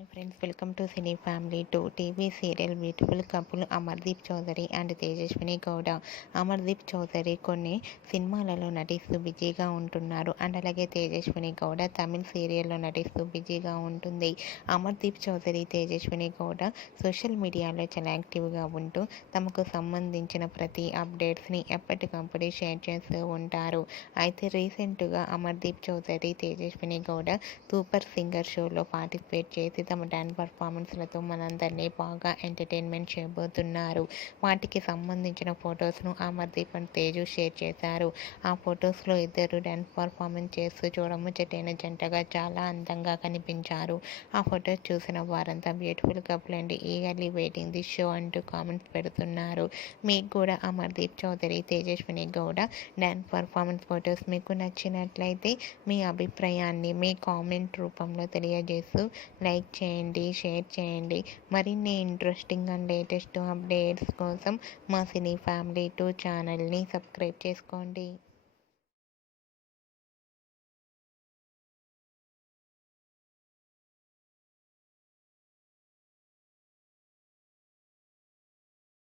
Hi friends, welcome to cine family 2 TV serial beautiful couple Amardeep Chowdary and Tejaswini Gowda. Amardeep Chowdary కొన్ని సినిమాలలో నటిస్తూ బిజీగా ఉంటున్నారు అండ్ అలాగే తేజస్విని గౌడ తమిళ్ సీరియల్లో నటిస్తూ బిజీగా ఉంటుంది. అమర్దీప్ చౌదరి, తేజస్విని గౌడ సోషల్ మీడియాలో చాలా యాక్టివ్గా ఉంటూ తమకు సంబంధించిన ప్రతి అప్డేట్స్ని ఎప్పటికప్పుడు షేర్ చేస్తూ ఉంటారు. అయితే రీసెంట్గా అమర్దీప్ చౌదరి, తేజస్విని గౌడ సూపర్ సింగర్ షోలో పార్టిసిపేట్ చేసి తమ డాన్స్ పర్ఫార్మెన్స్లతో మనందరినీ బాగా ఎంటర్టైన్మెంట్ చేయబోతున్నారు. వాటికి సంబంధించిన ఫొటోస్ను అమర్దీప్ అండ్ తేజు షేర్ చేశారు. ఆ ఫొటోస్లో ఇద్దరు డాన్స్ పర్ఫార్మెన్స్ చేస్తూ చూడముచ్చటైన జంటగా చాలా అందంగా కనిపించారు. ఆ ఫొటోస్ చూసిన వారంతా beautiful couple and eagerly waiting the show అంటూ కామెంట్స్ పెడుతున్నారు. మీకు కూడా Amardeep Chowdary, Tejaswini Gowda dance performance photos మీకు నచ్చినట్లయితే మీ అభిప్రాయాన్ని మీ కామెంట్ రూపంలో తెలియజేస్తూ లైక్ చేయండి, షేర్ చేయండి. మరిన్ని ఇంట్రెస్టింగ్ అండ్ లేటెస్ట్ అప్డేట్స్ కోసం మా సినీ ఫ్యామిలీ 2 ఛానల్ని సబ్స్క్రైబ్ చేసుకోండి.